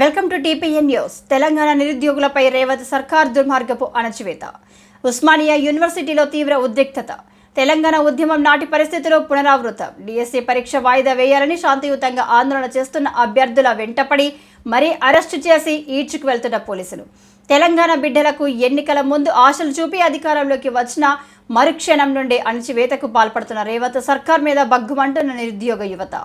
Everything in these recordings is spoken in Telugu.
Welcome to TPN news Telangana నిరుద్యోగులపై Revath సర్కార్ దుర్మార్గపు అణచివేత ఉస్మానియా యూనివర్సిటీలో తీవ్ర ఉద్రిక్తత తెలంగాణ ఉద్యమం నాటి పరిస్థితులు పునరావృతం డిఎస్సీ పరీక్ష వాయిదా వేయాలని శాంతియుతంగా ఆందోళన చేస్తున్న అభ్యర్థుల వెంటపడి మరీ అరెస్టు చేసి ఈడ్చుకు వెళ్తున్న పోలీసులు తెలంగాణ బిడ్డలకు ఎన్నికల ముందు ఆశలు చూపి అధికారంలోకి వచ్చిన మరుక్షణం నుండి అణచివేతకు పాల్పడుతున్న రేవత్ సర్కార్ మీద భగ్గుమంటున్న నిరుద్యోగ యువత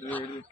проверить.